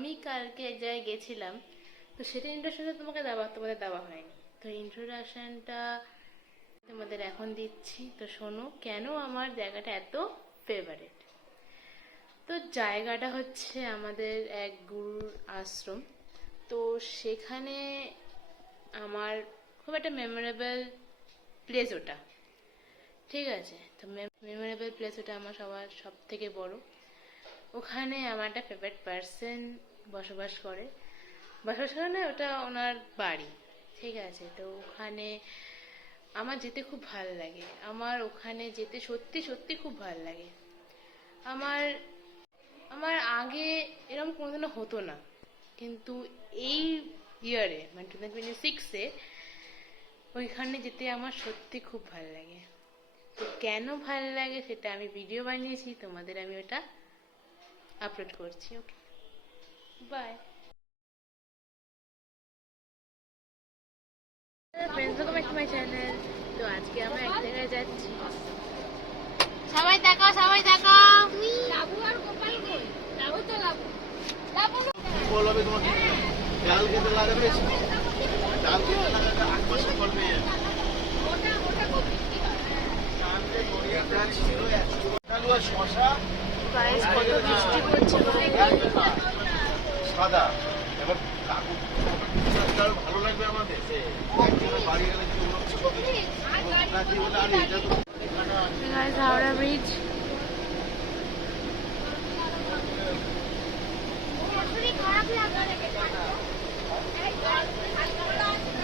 আমি কালকে এক জায়গায় গেছিলাম, তো সেটা ইন্ট্রোডাকশনটা তোমাদের দেওয়া হয়নি। তো ইন্ট্রোডাকশনটা তোমাদের এখন দিচ্ছি। তো শোনো কেন আমার জায়গাটা এত ফেভারিট। তো জায়গাটা হচ্ছে আমাদের এক গুরুর আশ্রম। তো সেখানে আমার খুব একটা মেমোরেবল প্লেস ওটা, ঠিক আছে। তো মেমোরেবল প্লেস ওটা আমার সব থেকে বড়। ওখানে আমার একটা ফেভারিট পার্সন বসবাস করে না, ওটা ওনার বাড়ি, ঠিক আছে। তো ওখানে আমার যেতে খুব ভালো লাগে, আমার ওখানে যেতে সত্যি সত্যি খুব ভালো লাগে। আমার আমার আগে এরকম কোনোদিনও হতো না, কিন্তু এই ইয়ারে মানে 2026-এ ওইখানে যেতে আমার সত্যি খুব ভালো লাগে। তো কেন ভালো লাগে সেটা আমি ভিডিও বানিয়েছি, তোমাদের আমি ওটা আপলোড করছি। Okay, bye. Friends, welcome back to my channel. তো আজকে আমরা এক জায়গায় যাচ্ছি। সবাই দেখাও, সবাই দেখাও। লাবু আর গোপাল কই? লাবু তো লাবু বলবে তোমাকে ডাল খেতে লাগাবে, ডাল খেতে লাগাবে 8 মাসে ফল পেয়ে যাবে। ওটা কপি কি হয়? ডালতে নড়িয়া গাছ ছিল 100 আলু আর শসা। গাইস কত বৃষ্টি পড়ছে ভাই, সাদা। এবার কাকু ভালো লাগবে আমাদের বাড়ি গেলে হাওড়া ব্রিজ।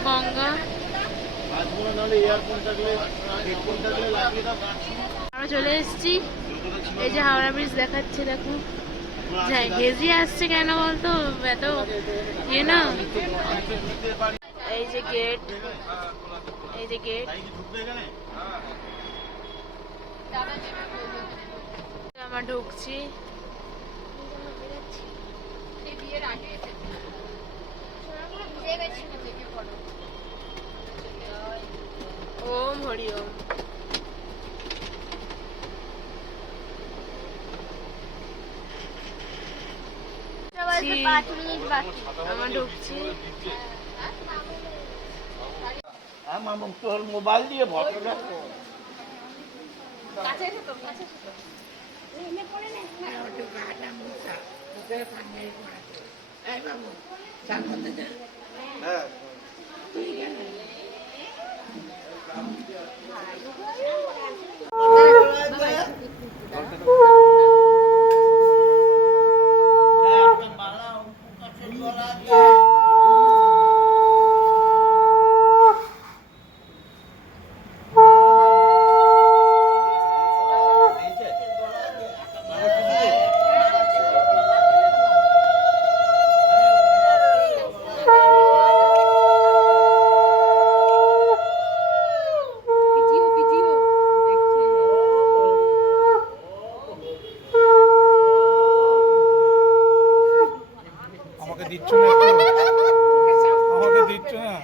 গঙ্গা আমরা চলে এসেছি। এই যে হাওড়া ব্রিজ দেখাচ্ছে, দেখো হেজি আসছে কেন বলতো, এত ইয়ে না। এই যে গেট, এই যে গেট, আমরা ঢুকছি। ওম হরি ওম। আমরা ঢুকছি। তোর মোবাইল দিয়ে ভদ্র দিচ্ছ না, আমাকে দিচ্ছ না।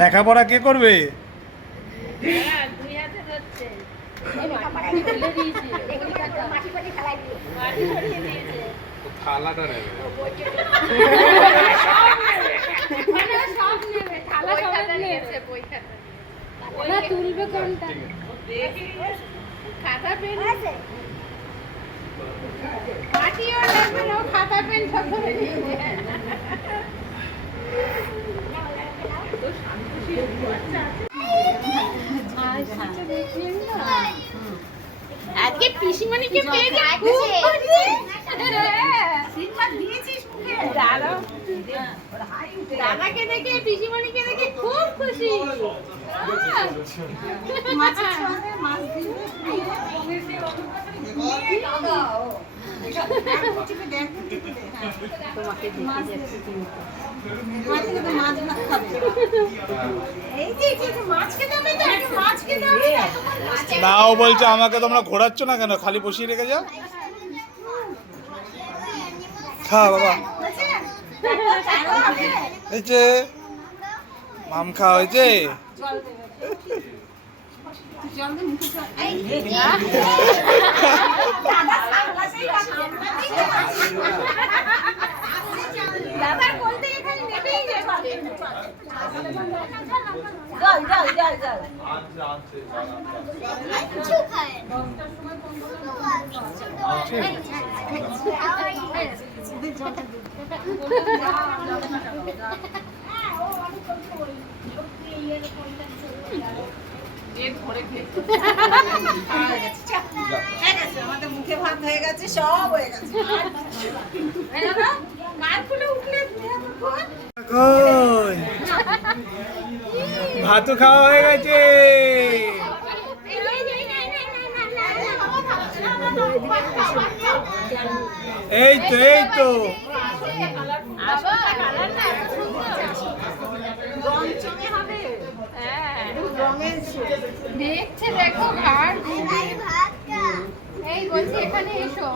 লেখাপড়া কে করবে? তুলবে কোনটা? খাতা পেন আছে, পাটিও লাগবে না, খাতা পেন সব ধরে নিয়েছে। আজকে পিসিমণিকে পেয়ে গেছে। দাদাকে দেখে পিসিমণিকে দেখে খুব খুশি। না ও বলছে আমাকে তোমরা ঘোরাচ্ছ না কেন, খালি বসিয়ে রেখে যাও। খা বাবা, হয়েছে মাম খাওয়া হয়েছে। দাদার বলতে এখানে নেবেই রে আমাদের মুখে ভাত হয়ে গেছে, সব হয়ে গেছে। ভাতও খাওয়া হয়ে গেছে। এই তো এই তো দেখছে, দেখো ঘাড়। এই বলছি এখানে এসো,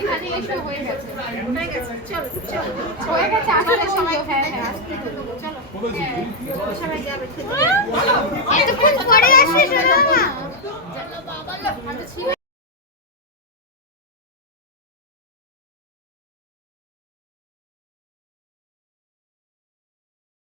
এখানে এসো। হয়ে গেছে, হয়ে গেছে, চলো চলো, হয়ে গেছে। আসলে সবাই, হ্যাঁ হ্যাঁ আসতে চলো, সবাই যাবে। এতক্ষণ পরে আসিস না বাবা, ছিল